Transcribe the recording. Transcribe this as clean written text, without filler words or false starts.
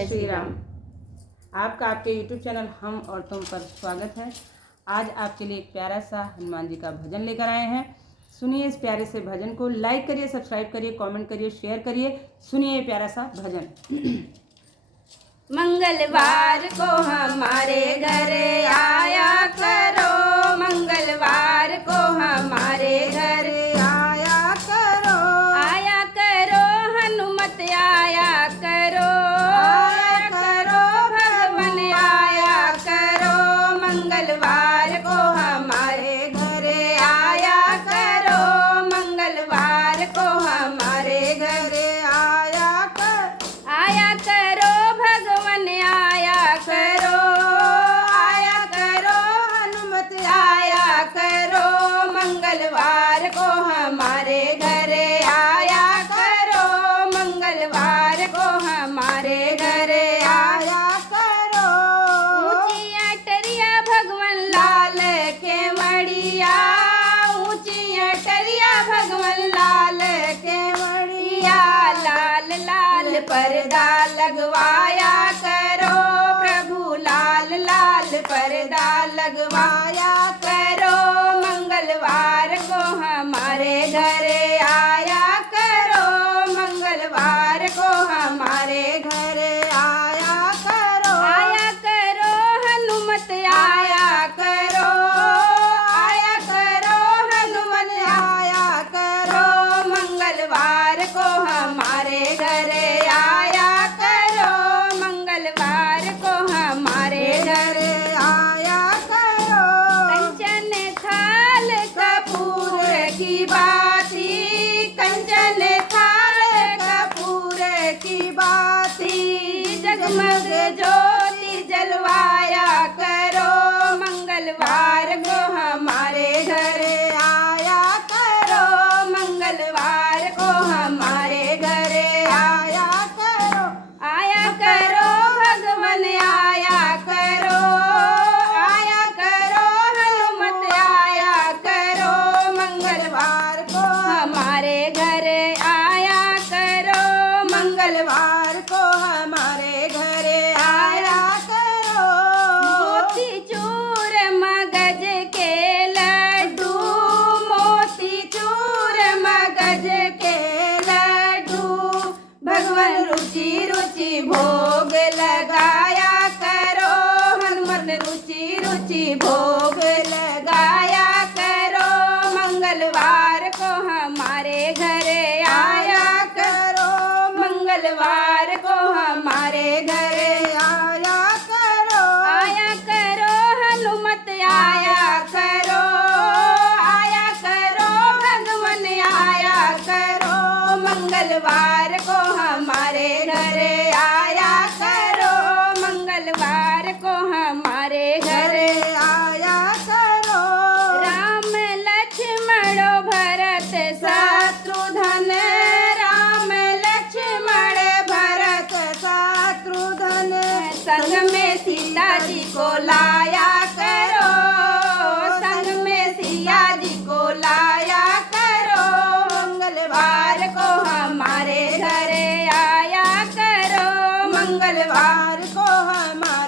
जय श्री राम। आपका आपके YouTube चैनल हम और तुम पर स्वागत है। आज आपके लिए एक प्यारा सा हनुमान जी का भजन लेकर आए हैं। सुनिए इस प्यारे से भजन को, लाइक करिए, सब्सक्राइब करिए, कमेंट करिए, शेयर करिए। सुनिए ये प्यारा सा भजन। मंगलवार को हमारे घर आया करो, मंगलवार को हमारे घर आया करो, आया करो, हनुमत आया करो, आया करो, भगवान आया करो, मंगलवार को हमारे घर आया करो, मंगलवार को हमारे घर आया करो, भगवान आया करो, आया करो, हनुमत आया करो, मंगलवार को हमारे घर आया करो, मंगलवार को हमारे घर आया करो। ऊंची अटरिया भगवान लाल के मड़िया, ऊंची अटरिया भगवान लाल के मड़िया, लाल लाल पर्दा लगवाया करो, प्रभु लाल लाल पर्दा लगवाया करो, मंगलवार को हमारे घर आया करो, मंगलवार को हमारे घर आया करो, हनुमत आया करो, आया करो, हनुमत आया करो, मंगलवार को हमारे घर आया करो, मंगलवार को हमारे घर आया करो। कंचन थाल कपूर की बाती, कंचन थाल कपूर की बाती, जगमग ज्योति जलवाया करो, मंगलवार को हमारे घर आया करो, मंगलवार को हमारे घर आया करो, भगवान आया करो, आया करो, हनुमत आया करो, मंगलवार को हमारे घर आया करो, मंगलवार को हमारे घर आया करो। मोती चूर मगज के लड्डू, मोती चूर मगज के लड्डू, भगवान रुचि रुचि भोग लगाया करो, हनुमत रुचि रुचि भोग लगाया करो, मंगलवार को हमारे घर आया करो, मंगलवार को हमारे घर आया करो, हनुमत आया करो, आया करो, भगवान आया करो, मंगलवार को हमारे घर आया करो, मंगलवार को हमारे घर आया करो। राम लक्ष्मण भरत शत्रुघ्न, राम लक्ष्मण भरत शत्रुघ्न, संग में सीता जी को लाया करो, संग में सिया जी को लाया करो, मंगलवार को हमारे घर आया करो, मंगलवार को हमारे